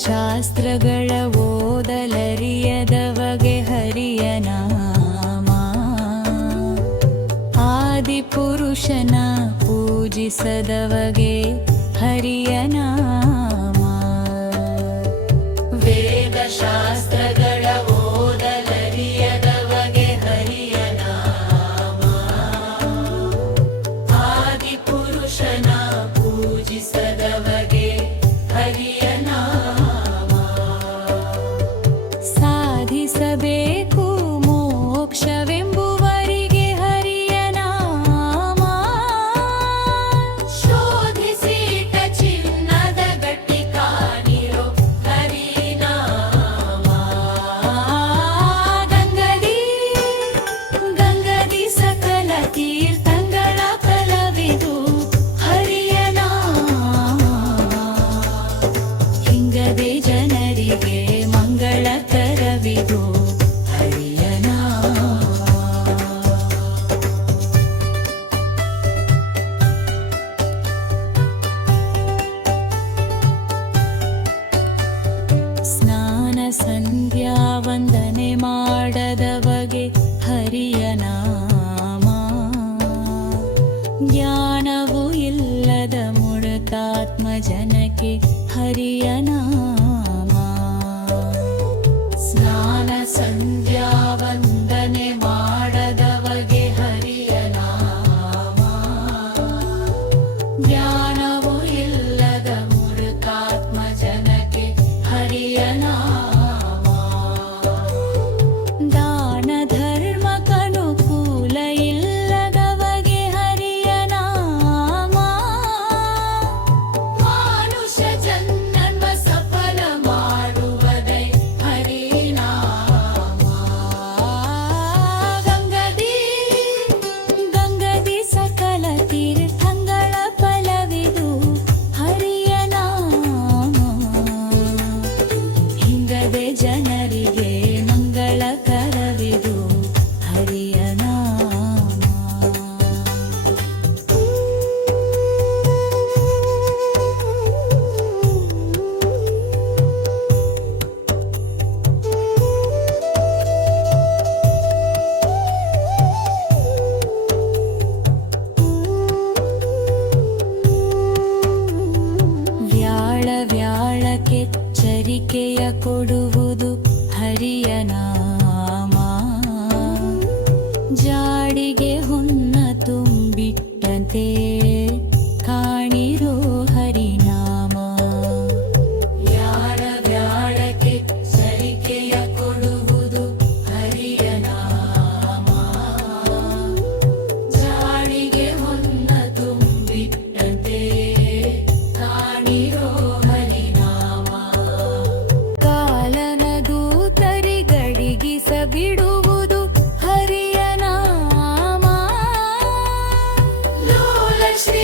ಶಾಸ್ತ್ರಗಳ ಓದಲರಿಯದವಗೆ ಹರಿಯ ನಾಮ ಆದಿಪುರುಷನ ಪೂಜಿಸದವಗೆ ಹರಿಯ ನಾಮ ವೇದಶಾಸ್ತ್ರಗಳ ಓದಲರಿಯದವಗೆ ಹರಿಯ ನಾಮ ಆದಿಪುರುಷನ ಪೂಜಿಸದವಗೆ ಹರಿಯ ನಾಮ ಸಾಧಿಸಬೇಕು ಮೋಕ್ಷವೆಂಬುವರಿಗೆ ಹರಿಯ ನಾಮ ಶೋಧಿಸಿಟ ಚಿನ್ನದ ಗಟ್ಟಿ ಕಾಣಿರೋ ಹರಿನಾಮ ಗಂಗದಿ ಸಕಲ ತೀರ್ಥಂಗಳ ಫಲವಿದು ಹರಿಯ ನಾಮ ಹಿಂಗದೆ ಜನರಿಗೆ ಮಂಗಳಕರವಿದು ಹರಿಯ ನಾಮ ಸ್ನಾನ ಸಂಧ್ಯಾ ವಂದನೆ ಮಾಡದವಗೆ ಹರಿಯ ನಾಮ ಜ್ಞಾನವು ಇಲ್ಲದ ಮುಡುಕಾತ್ಮ ಜನಕ್ಕೆ ಹರಿಯ ನಾಮ ಸ್ನಾನ ಸಂಧ್ಯಾ ವಂದನೆ ಮಾಡದವಗೆ ಹರಿಯ ನಾಮ ಜ್ಞಾನವು ಇಲ್ಲದ ಮುಡುಕಾತ್ಮ ಜನಕ್ಕೆ ಹರಿಯ ನಾಮ ದಾನ ಧರ್ಮಕ್ಕನುಕೂಲ ಇಲ್ಲದವಗೆ ಹರಿಯ ನಾಮ ಮಾನುಷ ಜನ್ಮ ಸಫಲ ಮಾಡುವದೈ ಹರಿನಾಮ ಗಂಗದಿ ಸಕಲ ತೀರ್ಥಂಗಳ ಫಲವಿದು ಹರಿಯ ನಾಮ ಹಿಂಗದೆ ಜನರಿಗೆ ಮಂಗಳಕರವಿದು ಹರಿಯ ನಾಮ ವ್ಯಾಳಕ್ಕೆಚ್ಚರಿಕೆಯ ಕೊಡುವುದು ಹರಿಯ ನಾಮ ಜಾಡಿಗೆ ಹೊನ್ನ ತುಂಬಿಟ್ಟಂತೆ ಕಾಣಿರೋ ಹರಿನಾಮ ವ್ಯಾಳಕ್ಕೆಚ್ಚರಿಕೆಯ ಕೊಡುವುದು ಹರಿಯ ನಾಮ ಜಾಡಿಗೆ ಹೊನ್ನ ತುಂಬಿಟ್ಟಂತೆ ಕಾಣಿರೋ ಹರಿನಾಮ ಕಾಲನ ಬಿಡುವುದು ಹರಿಯ ನಾಮ ಲೋಲ ಶ್ರೀ